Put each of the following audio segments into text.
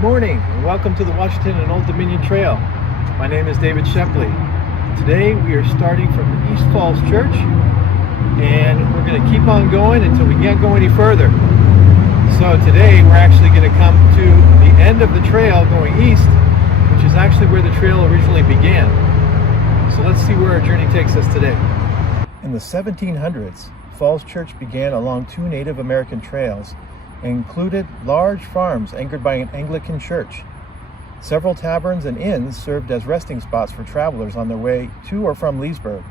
Good morning and welcome to the Washington and Old Dominion Trail. My name is David Shepley. Today we are starting from East Falls Church and we're going to keep on going until we can't go any further. So today we're actually going to come to the end of the trail going east, which is actually where the trail originally began. So let's see where our journey takes us today. In the 1700s, Falls Church began along two Native American trails and included large farms anchored by an Anglican church. Several taverns and inns served as resting spots for travelers on their way to or from Leesburg.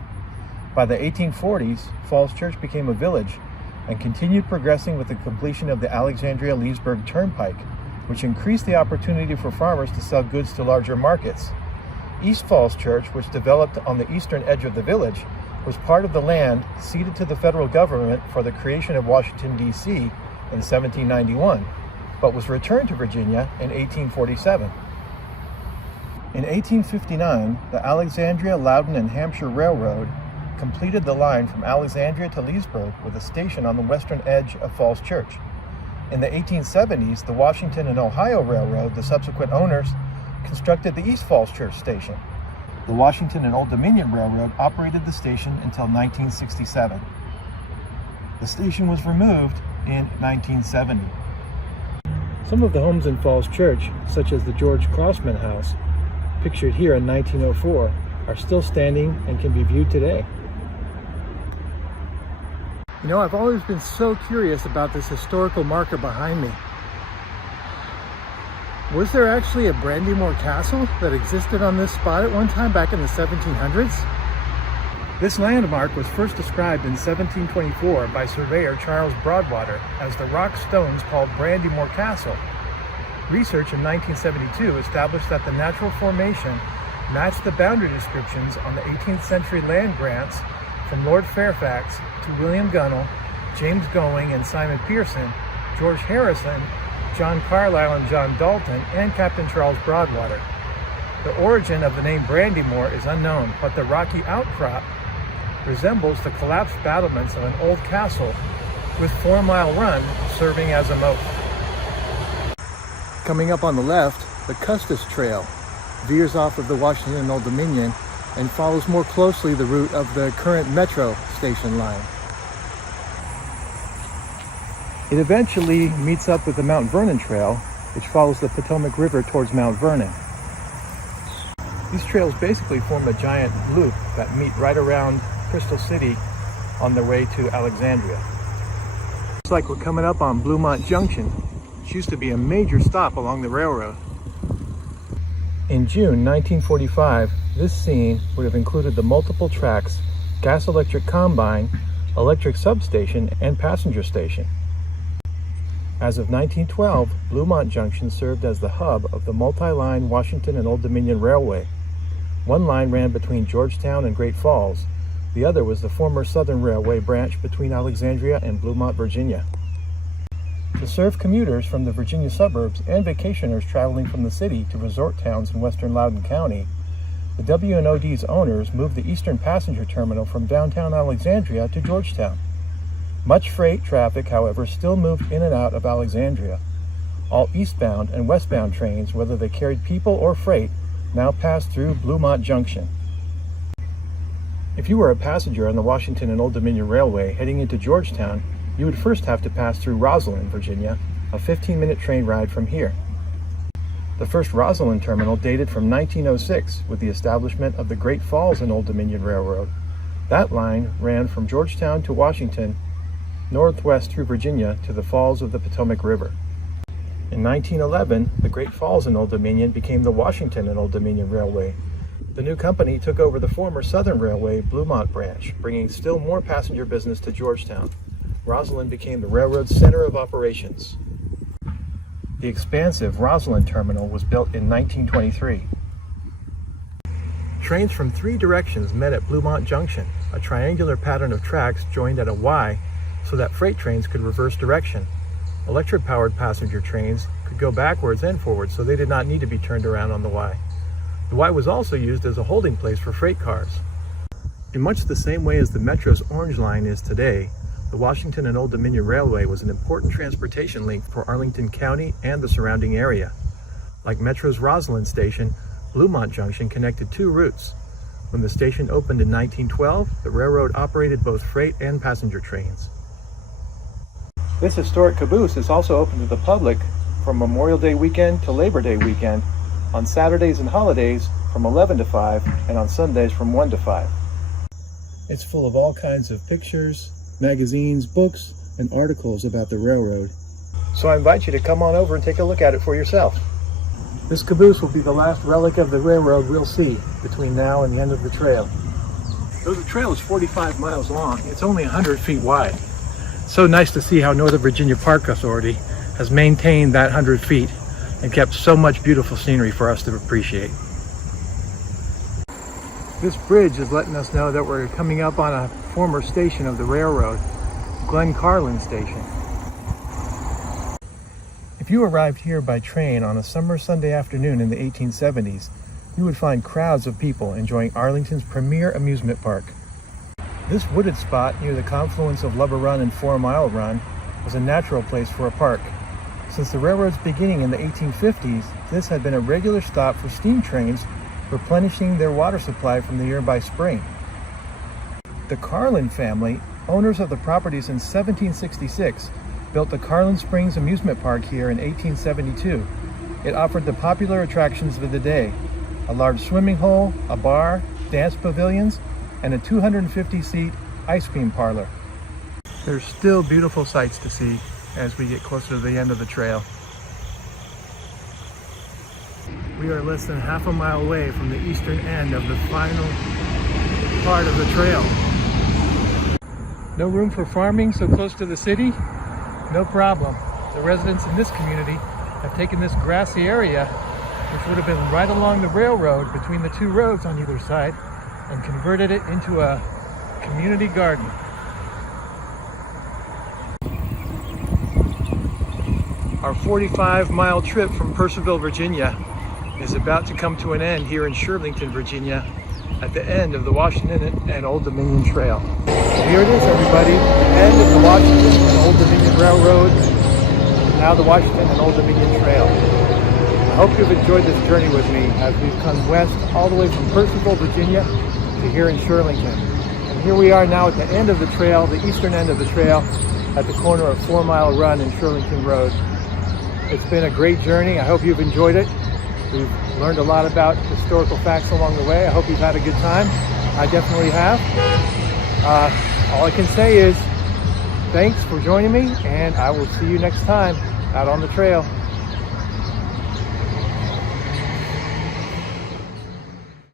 By the 1840s, Falls Church became a village and continued progressing with the completion of the Alexandria-Leesburg Turnpike, which increased the opportunity for farmers to sell goods to larger markets. East Falls Church, which developed on the eastern edge of the village, was part of the land ceded to the federal government for the creation of Washington, D.C. in 1791, but was returned to Virginia in 1847. In 1859, the Alexandria, Loudoun, and Hampshire Railroad completed the line from Alexandria to Leesburg with a station on the western edge of Falls Church. In the 1870s, the Washington and Ohio Railroad, the subsequent owners, constructed the East Falls Church station. The Washington and Old Dominion Railroad operated the station until 1967. The station was removed in 1970. Some of the homes in Falls Church, such as the George Klossman House, pictured here in 1904, are still standing and can be viewed today. You know, I've always been so curious about this historical marker behind me. Was there actually a Brandymore Castle that existed on this spot at one time back in the 1700s? This landmark was first described in 1724 by surveyor Charles Broadwater as the rock stones called Brandymore Castle. Research in 1972 established that the natural formation matched the boundary descriptions on the 18th century land grants from Lord Fairfax to William Gunnell, James Going and Simon Pearson, George Harrison, John Carlisle and John Dalton, and Captain Charles Broadwater. The origin of the name Brandymore is unknown, but the rocky outcrop resembles the collapsed battlements of an old castle with 4 Mile Run serving as a moat. Coming up on the left, the Custis Trail veers off of the Washington and Old Dominion and follows more closely the route of the current Metro station line. It eventually meets up with the Mount Vernon Trail, which follows the Potomac River towards Mount Vernon. These trails basically form a giant loop that meet right around Crystal City on their way to Alexandria. Looks like we're coming up on Bluemont Junction, which used to be a major stop along the railroad. In June 1945, this scene would have included the multiple tracks, gas-electric combine, electric substation, and passenger station. As of 1912, Bluemont Junction served as the hub of the multi-line Washington and Old Dominion Railway. One line ran between Georgetown and Great Falls. The other was the former Southern Railway branch between Alexandria and Bluemont, Virginia. To serve commuters from the Virginia suburbs and vacationers traveling from the city to resort towns in western Loudoun County, the W&OD's owners moved the eastern passenger terminal from downtown Alexandria to Georgetown. Much freight traffic, however, still moved in and out of Alexandria. All eastbound and westbound trains, whether they carried people or freight, now passed through Bluemont Junction. If you were a passenger on the Washington and Old Dominion Railway heading into Georgetown, you would first have to pass through Rosslyn, Virginia, a 15-minute train ride from here. The first Rosslyn terminal dated from 1906 with the establishment of the Great Falls and Old Dominion Railroad. That line ran from Georgetown to Washington, northwest through Virginia to the falls of the Potomac River. In 1911, the Great Falls and Old Dominion became the Washington and Old Dominion Railway. The new company took over the former Southern Railway Bluemont branch, bringing still more passenger business to Georgetown. Rosslyn became the railroad's center of operations. The expansive Rosslyn Terminal was built in 1923. Trains from 3 directions met at Bluemont Junction, a triangular pattern of tracks joined at a Y so that freight trains could reverse direction. Electric-powered passenger trains could go backwards and forwards, so they did not need to be turned around on the Y. The Y was also used as a holding place for freight cars. In much the same way as the Metro's Orange Line is today, the Washington and Old Dominion Railway was an important transportation link for Arlington County and the surrounding area. Like Metro's Roslyn Station, Bluemont Junction connected two routes. When the station opened in 1912, the railroad operated both freight and passenger trains. This historic caboose is also open to the public from Memorial Day weekend to Labor Day weekend, on Saturdays and holidays from 11 to 5, and on Sundays from 1 to 5. It's full of all kinds of pictures, magazines, books, and articles about the railroad. So I invite you to come on over and take a look at it for yourself. This caboose will be the last relic of the railroad we'll see between now and the end of the trail. Though the trail is 45 miles long, it's only 100 feet wide. It's so nice to see how Northern Virginia Park Authority has maintained that 100 feet and kept so much beautiful scenery for us to appreciate. This bridge is letting us know that we're coming up on a former station of the railroad, Glencarlin Station. If you arrived here by train on a summer Sunday afternoon in the 1870s, you would find crowds of people enjoying Arlington's premier amusement park. This wooded spot near the confluence of Lubber Run and 4 Mile Run was a natural place for a park. Since the railroad's beginning in the 1850s, this had been a regular stop for steam trains replenishing their water supply from the nearby spring. The Carlin family, owners of the properties in 1766, built the Carlin Springs Amusement Park here in 1872. It offered the popular attractions of the day: a large swimming hole, a bar, dance pavilions, and a 250-seat ice cream parlor. There's still beautiful sights to see as we get closer to the end of the trail. We are less than half a mile away from the eastern end of the final part of the trail. No room for farming so close to the city? No problem. The residents in this community have taken this grassy area, which would have been right along the railroad between the two roads on either side, and converted it into a community garden. Our 45-mile trip from Purcellville, Virginia is about to come to an end here in Shirlington, Virginia, at the end of the Washington and Old Dominion Trail. So here it is, everybody, the end of the Washington and Old Dominion Railroad, now the Washington and Old Dominion Trail. I hope you've enjoyed this journey with me as we've come west all the way from Purcellville, Virginia to here in Shirlington. And here we are now at the end of the trail, the eastern end of the trail, at the corner of 4 Mile Run and Shirlington Road. It's been a great journey. I hope you've enjoyed it. We've learned a lot about historical facts along the way. I hope you've had a good time. I definitely have. All I can say is thanks for joining me, and I will see you next time out on the trail.